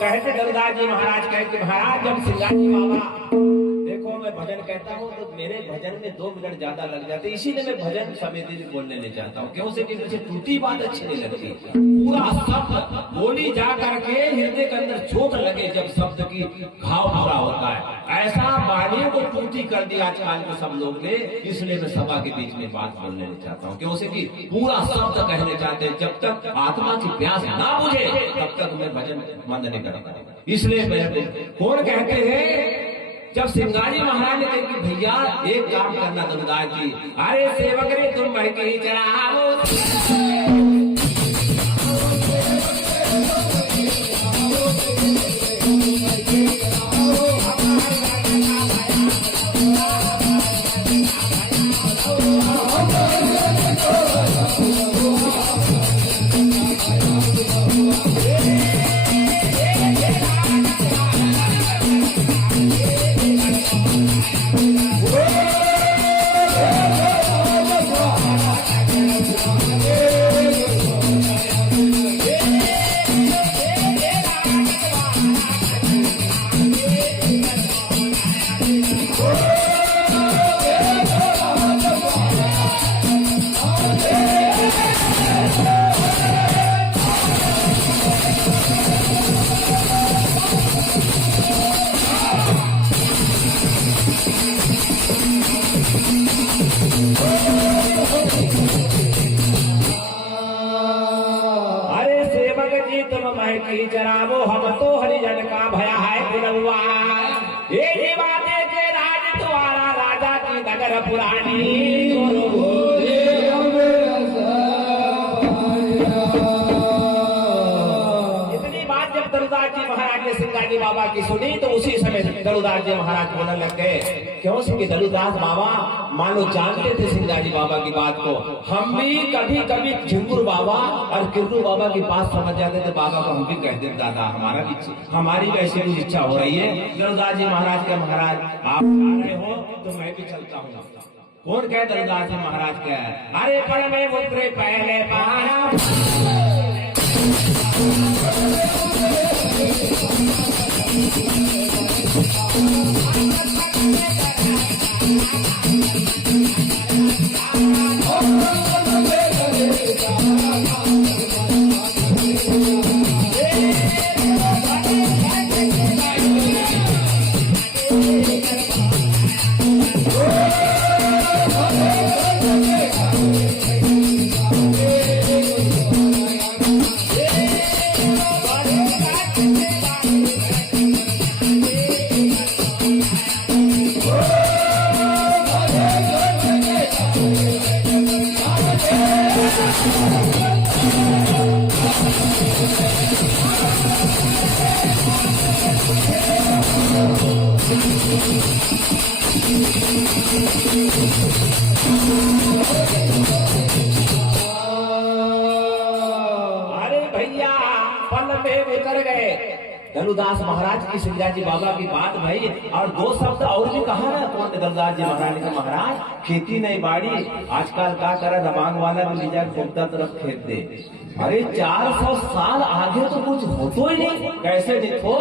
कहते दलदास जी महाराज कहते महाराज जब सिंगाजी बाबा देखो मैं भजन कहता हूँ तो मेरे भजन में 2 मिनट ज्यादा लग जाते, इसीलिए मैं भजन समिति में बोलने नहीं चाहता हूँ। क्यों से कि मुझे टूटी बात अच्छी नहीं लगती, पूरा शब्द बोली जा करके हृदय के अंदर चोट लगे जब शब्द की घाव पूरा होता है। ऐसा वाणी को टूटी कर दिया आजकल के सब लोग ने, इसलिए मैं सभा के बीच में बात बोलने नहीं चाहता हूँ। क्यों से कि पूरा शब्द कहने चाहते हैं, जब तक आत्मा की प्यास ना बुझे तब तक मैं भजन बंद नहीं करता। इसलिए कौन कहते हैं जब सिंगाजी महाराज ने कहा कि भैया एक काम करना दलदास जी, अरे सेवक रे तुम भाई कहीं चढ़ाओ की जरावो हम तो हरिजन का भया है पुनवा, ये बातें के राज द्वारा राजा की नगर पुरानी। इतनी बात जब दलदास जी महाराज ने सिंगाजी बाबा की सुनी तो उसी समय दलदास जी महाराज बोलने लग गए। क्यों से कि दलदास बाबा मानो जानते थे सिंगाजी बाबा की बात को। हम भी कभी कभी झुंगुर बाबा और किरनू बाबा की बात समझ जाते थे, बाबा को हम भी कह देते दादा हमारी भी ऐसी कुछ इच्छा हो रही है। दलदास जी महाराज के महाराज आप जा रहे हो तो मैं भी चलता हूँ। कौन कहे दलदास जी महाराज क्या है, अरे पर मैं उतरे पहले पारा अरे भैया पल में उतर गए। धनुदास महाराज की सिंगा जी बाबा की बात भाई, और दो शब्द और भी कहा ना कौन धनुदास जी महाराज ने कहा, महाराज खेती नहीं बाड़ी, आजकल क्या करे दबांग वाला भी लीजा घूमता तरफ खेत दे। अरे 400 साल आगे तो कुछ होतो ही नहीं, कैसे देखो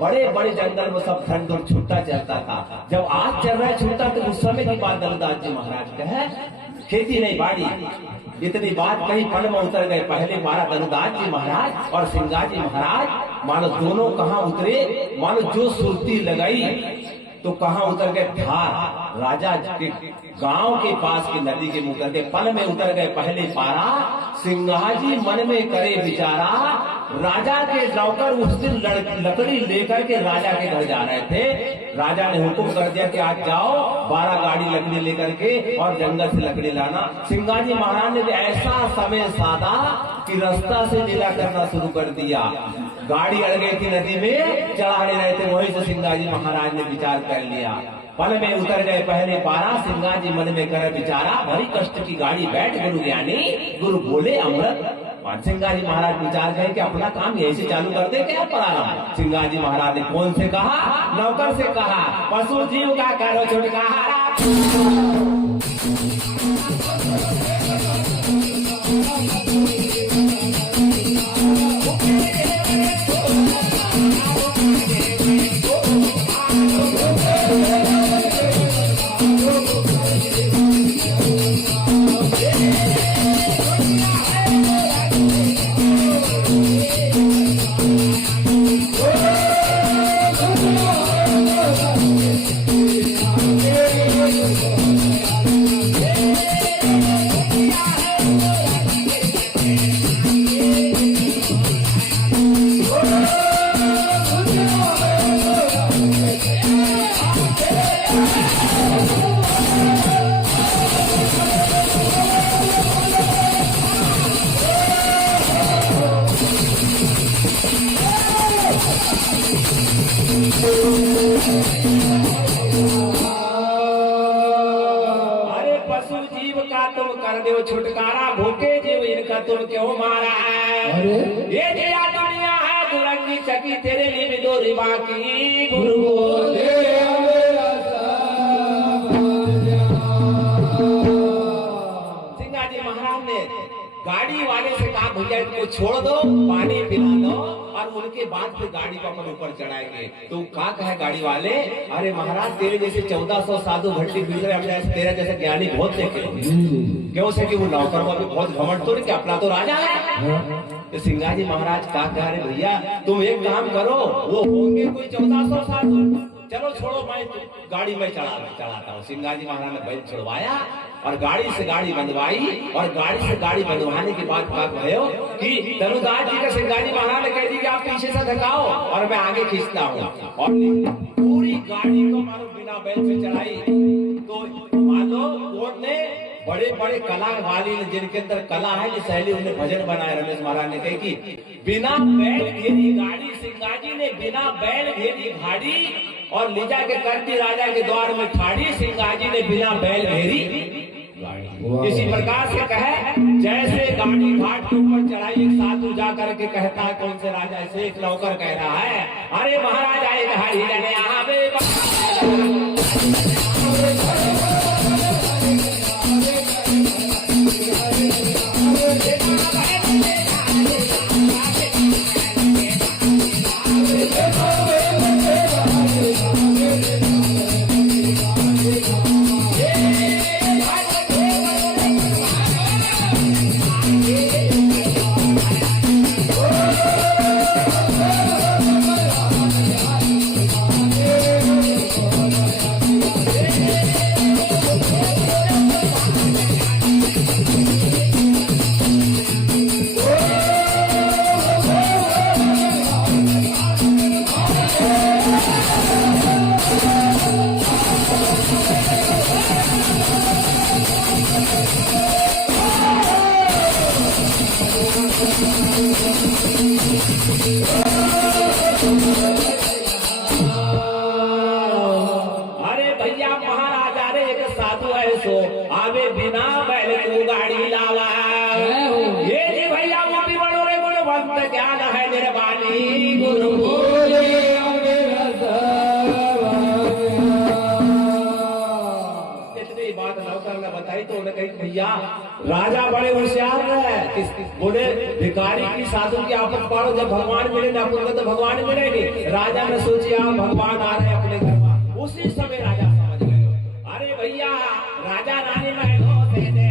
बड़े बड़े जंगल में सब ठंड और छुट्टा चलता था, जब आज चल रहा है छुट्टा तो उस समय की बात धनुदास जी महाराज कहे खेती नहीं बाड़ी। इतनी बात कहीं पल में उतर गए। पहले मारा धनुदास जी महाराज और सिंगा जी महाराज, मानो दोनों कहाँ उतरे, मानो जो सुरती लगाई तो कहाँ उतर गए थार राजा के गांव के पास की नदी के मुंह करके पल में उतर गए पहले पारा। सिंगाजी मन में करे विचारा, राजा के नौकर उस दिन लकड़ी लेकर के राजा के घर जा रहे थे। राजा ने हुक्म कर दिया कि आज जाओ 12 गाड़ी लकड़ी लेकर के और जंगल से लकड़ी लाना। सिंगाजी महाराज ने ऐसा समय साधा कि रास्ता से लीला करना शुरू कर दिया। गाड़ी अड़ गई थी नदी में, चढ़ाने रहे थे, वहीं से सिंगाजी महाराज ने विचार कर लिया। पल में उतर गए पहले पारा, सिंगाजी मन में करे विचारा, बड़ी कष्ट की गाड़ी बैठ गुरु ज्ञानी, गुरु बोले अमृत। सिंगाजी महाराज विचार करें कि अपना काम यही से चालू कर दे क्या पढ़ाना। सिंगाजी महाराज ने कौन से कहा, नौकर से कहा, पशु जीव का करो छुटकारा। अरे पशु जीव का तुम कर दो छुटकारा, भूखे जीव इनका तुम क्यों मारा है। ये जिया दुनिया है दुरंगी चकी, तेरे लिए भी दो रिबा की गुरु बोले। सिंगाजी महाराज ने गाड़ी वाले से कहा भैया इनको छोड़ दो, पानी पिला दो और उनके बाद फिर गाड़ी को अपन ऊपर चढ़ाएंगे। तो क्या कहे गाड़ी वाले, अरे महाराज तेरे जैसे 1400 साधु भट्टी मिल रहे, हमने तेरा जैसे ज्ञानी बहुत देखे। क्यों से कि वो नौकर को भी बहुत घमंड तो नहीं कि अपना तो राजा है। तो सिंगाजी महाराज क्या कह रहे भैया, तुम एक काम करो, वो होंगे कोई 1400 साधु, चलो छोड़ो मैं गाड़ी में चढ़ाता हूँ। सिंगाजी महाराज ने बैल छुड़वाया और गाड़ी से गाड़ी बंधवाई, और गाड़ी से गाड़ी बंधवाने के बाद क्या भयो कि धनुदास जी का सिंगाजी महाराज ने कह दी कि आप पीछे से धकाओ और मैं आगे खींचता हूँ। और पूरी गाड़ी को मानो बिना बैल से चढ़ाई। तो मानो कोर्ट ने बड़े बड़े कला वाली जिनके अंदर कला है कि सहेली उन्हें भजन बनाए, रमेश महाराज ने कहे कि बिना बैल घेरी गाड़ी, सिंगाजी ने बिना बैल घेरी गाड़ी और ले जाके करती राजा के द्वार में ठाड़ी, सिंगाजी ने बिना बैल घेरी गाड़ी। इसी प्रकार से कहे जैसे गाड़ी घाट के ऊपर चढ़ाई, एक साधु जा करके कहता है कौन से राजा से, एक नौकर कह रहा है, अरे महाराज आए घाड़ी लगे आवे। भैया राजा बड़े होशियार है, बोले भिखारी की साधु की आपस पाड़ो, जब भगवान मिले ना अपन तो भगवान मिलेंगे। राजा ने सोचे भगवान आ रहे अपने घर में। उसी समय राजा समझ गए, अरे भैया राजा रानी महलों से दे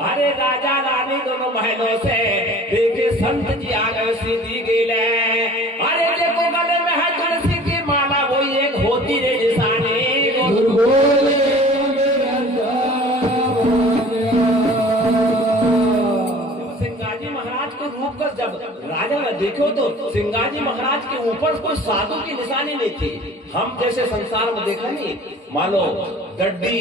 अरे राजा रानी दोनों महलों से देखे संत जी आ गए सीधी गेले। अरे देखो गले में है तुलसी की माला, वो एक होती रे निशानी। सिंगाजी महाराज को रूप कर जब राजा ने देखो तो सिंगाजी महाराज के ऊपर कोई साधु की निशानी नहीं थी। हम जैसे संसार में देखा नहीं, मानो गड्डी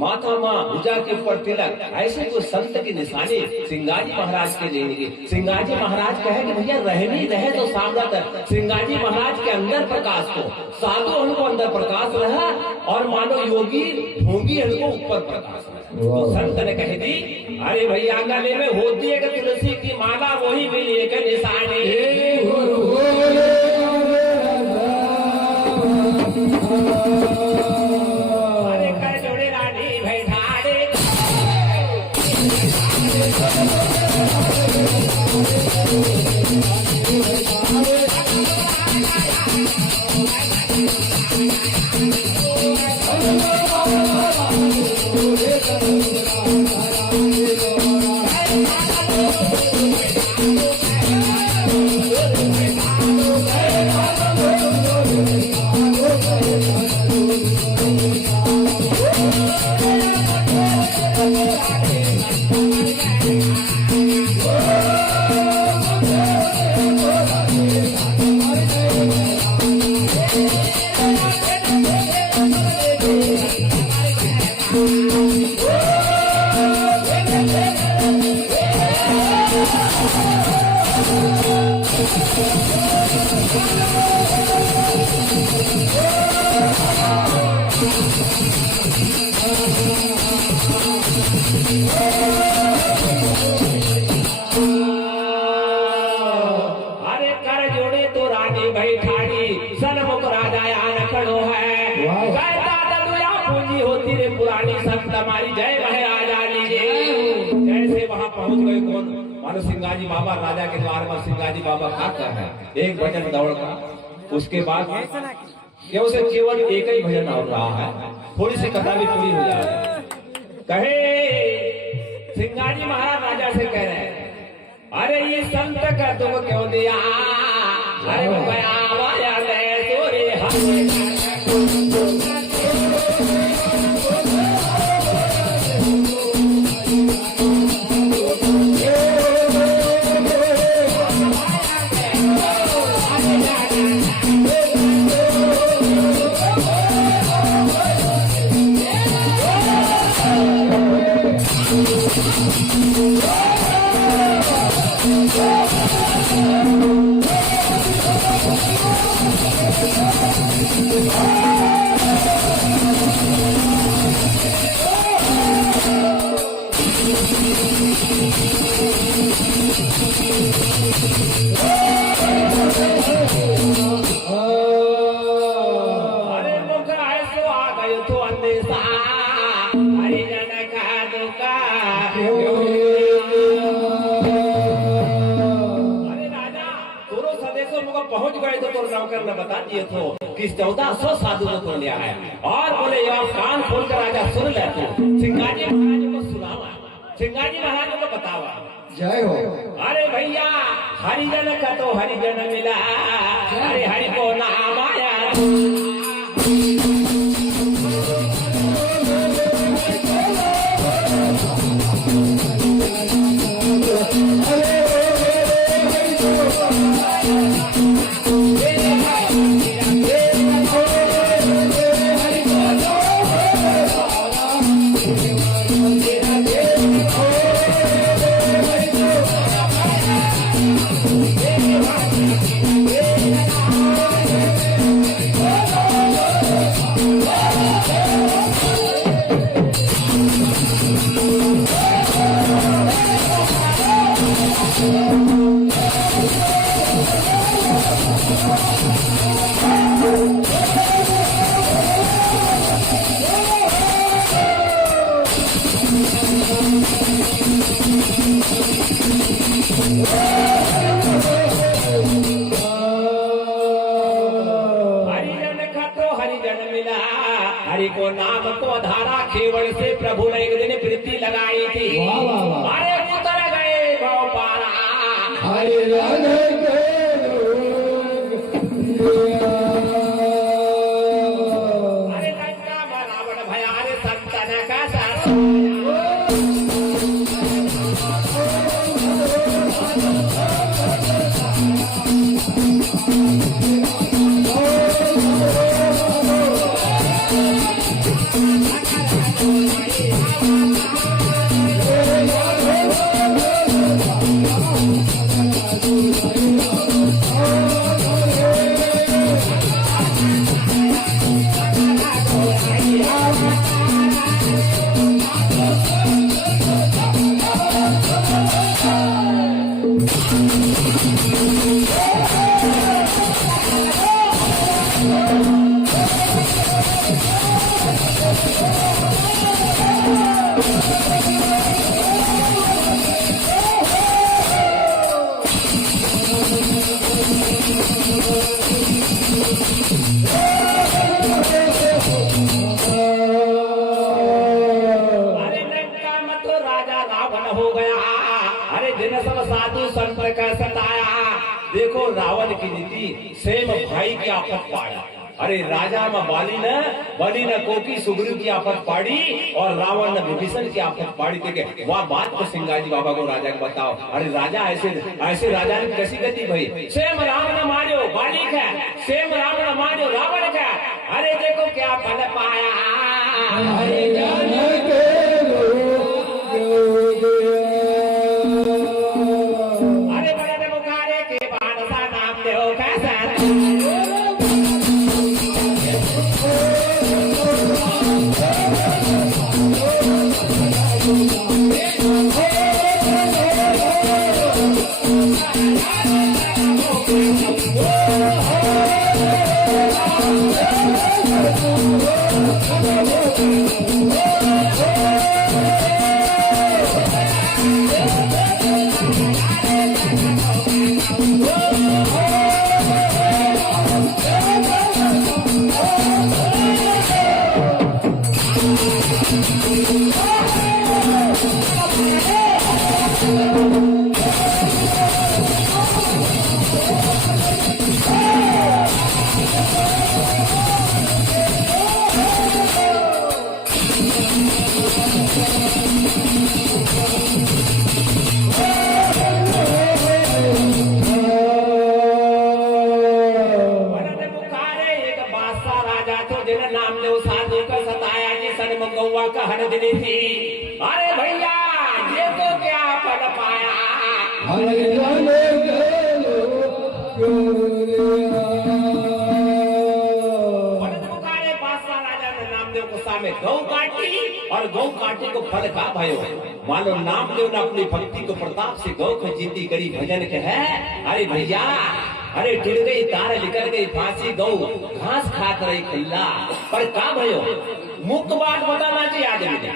माथा माँ भुजा के ऊपर तिलक, ऐसे कोई संत की निशानी सिंगाजी महाराज के लेंगे। सिंगाजी महाराज कहे कि भैया रह नहीं रहे तो सामने सिंगाजी महाराज के अंदर प्रकाश को, साधु उनको अंदर प्रकाश रहा और मानो योगी ढोंगी उनको ऊपर प्रकाश रहा। तो संत ने कह दी, अरे भैया गले में होती है तुलसी की माला, वही मिली एक निशानी। अरे कर जोड़े रानी बैठाड़े, अरे कर जोड़े तो रानी बैठाड़ी, सन्मुख राजा यहाँ खड़ो है। पूंजी होती रे पुरानी संत हमारी, जय महाराजा लीजिए। जैसे वहाँ पहुँच गए कौन, मानो सिंगाजी बाबा राजा के द्वार पर सिंगाजी बाबा खाता है एक भजन दौड़ का। उसके बाद क्यों से केवल एक ही भजन हो रहा है, थोड़ी सी कथा भी पूरी हो जाए। कहे सिंगाजी महाराज राजा से कह रहे हैं, अरे ये संत का तुम क्यों दिया, अरे वो गया वाया ले तोरे हाथ। पहुंच गए तो नौकर ने बता दिए तो कि 1400 साधु को तो लिया है। और बोले आप कान खोलकर राजा सुन ले तो सिंगाजी महाराज को सुनावा, सिंगाजी महाराज को बतावा। जय हो। अरे भैया हरिजन का तो हरिजन मिला, अरे हरि को नाम आया। हरि को नाम को धारा केवल से प्रभु ने एक दिन प्रीति लगाई थी। अरे उतर गए भव पारा, अरे लंका में रावण भया, अरे संतन का साधु संत का सताया। देखो रावण की नीति सेम भाई की आफत पाड़ा। अरे राजा में बलि न कोकी सुग्रीव की आफत पाड़ी और रावण ने विभीषण की आफत पाड़ी। देखे वह बात को सिंगाजी बाबा को राजा को बताओ। अरे राजा ऐसे राजा ने कैसी गति भाई, सेम राम न मारो बाली का, सेम राम न मारो रावण का। अरे देखो क्या फल पाया। अरे भैया ये तो क्या फल पाया। बादशाह राजा ने नामदेव गुस्सा में गौ काटी और गौ काटी को फल का भयो। मानो नामदेव ने अपनी भक्ति को प्रताप से गौ को जीती करी भजन के है। अरे भैया अरे टूट गई तार निकल गई फांसी गौ घास खात रही खिल्ला पर का भयो। मुक्त बात बताना चाहिए आदमी ने,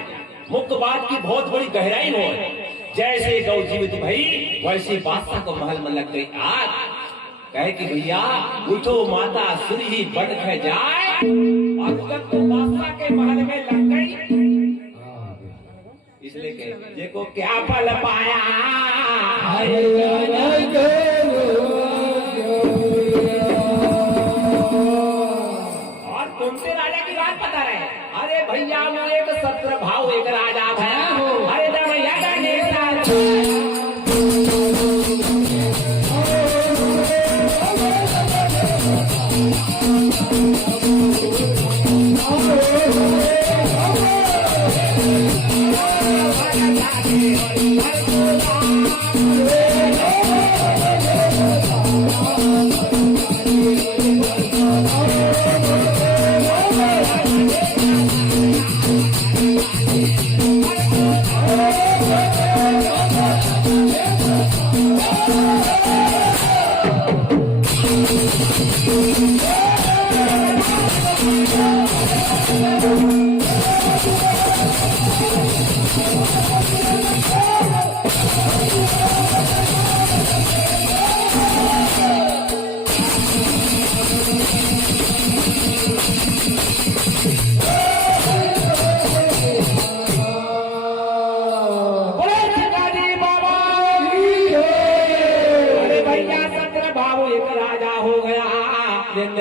मुक्त बात की बहुत बड़ी गहराई हो। जैसे गौ जीवित भई वैसी बादशाह को महल में लग गई आग। कहे कि भैया उठो माता सुरी ही बढ़ ख जाए, और उधर तो बादशाह के महल में लग गई। इसलिए कहे देखो क्या फल पाया, और कुंती राजा की बात बता रहे हैं। अरे भैया वो एक सत्र भाव एक राजा था, अरे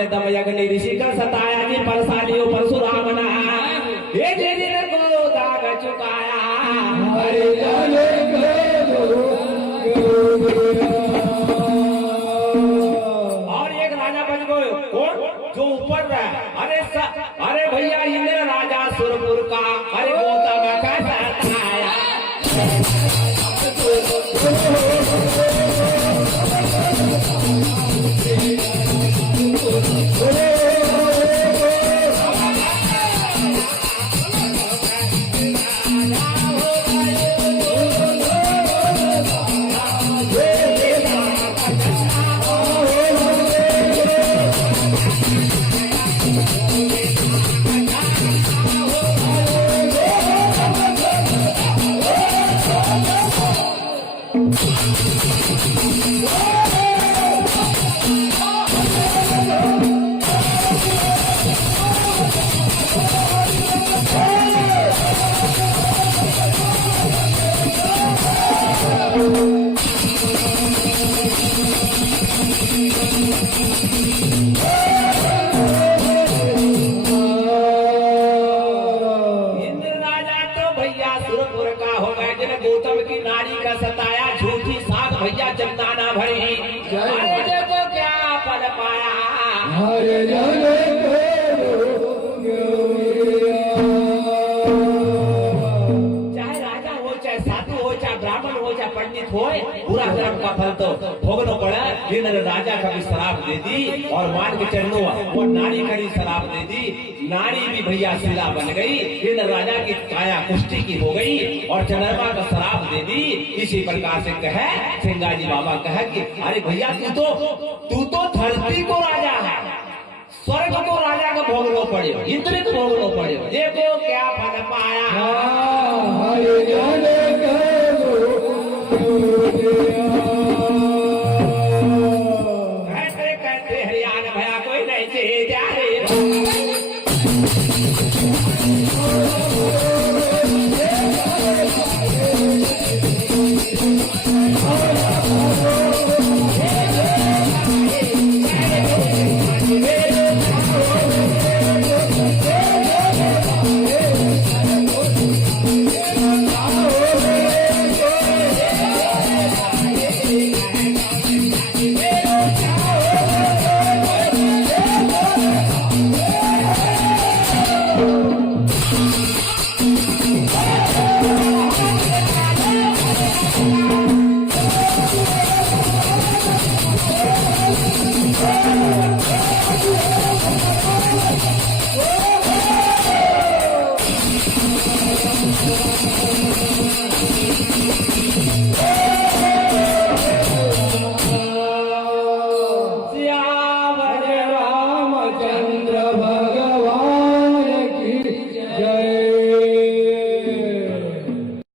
दमयग्नि ऋषि का सताया जी परसालियों परशुराम ना, ये दिन को दाग चुकाया। और एक राजा बन गए कौन, जो ऊपर रहा। अरे भैया इंद्र राजा सुरपुर का, अरे गौतम का सताया। गौतम की नारी का सताया, झूठी साख भैया चंदाना भरी। अरे देखो क्या फल पाया, चाहे राजा हो, चाहे साधु हो, चाहे ब्राह्मण हो, चाहे पंडित हो, पूरा धर्म का फल तो भोगना पड़ा। इन्होंने राजा का भी शराब दे दी, और मान के चरणों वो नारी का भी शराब दे दी। नारी भी भैया शिला बन गई, इन राजा की काया कुष्ठी की हो गई, और चंद्रमा का शराब दे दी। इसी प्रकार से कहे सिंगाजी बाबा कहे कि अरे भैया तू तो धरती को राजा है, स्वर्ग को राजा का भोगना पड़े, इंद्र को भोगना पड़े। देखो क्या फल पाया, कहते कहते हरियाणा भया कोई नहीं चे जा रे।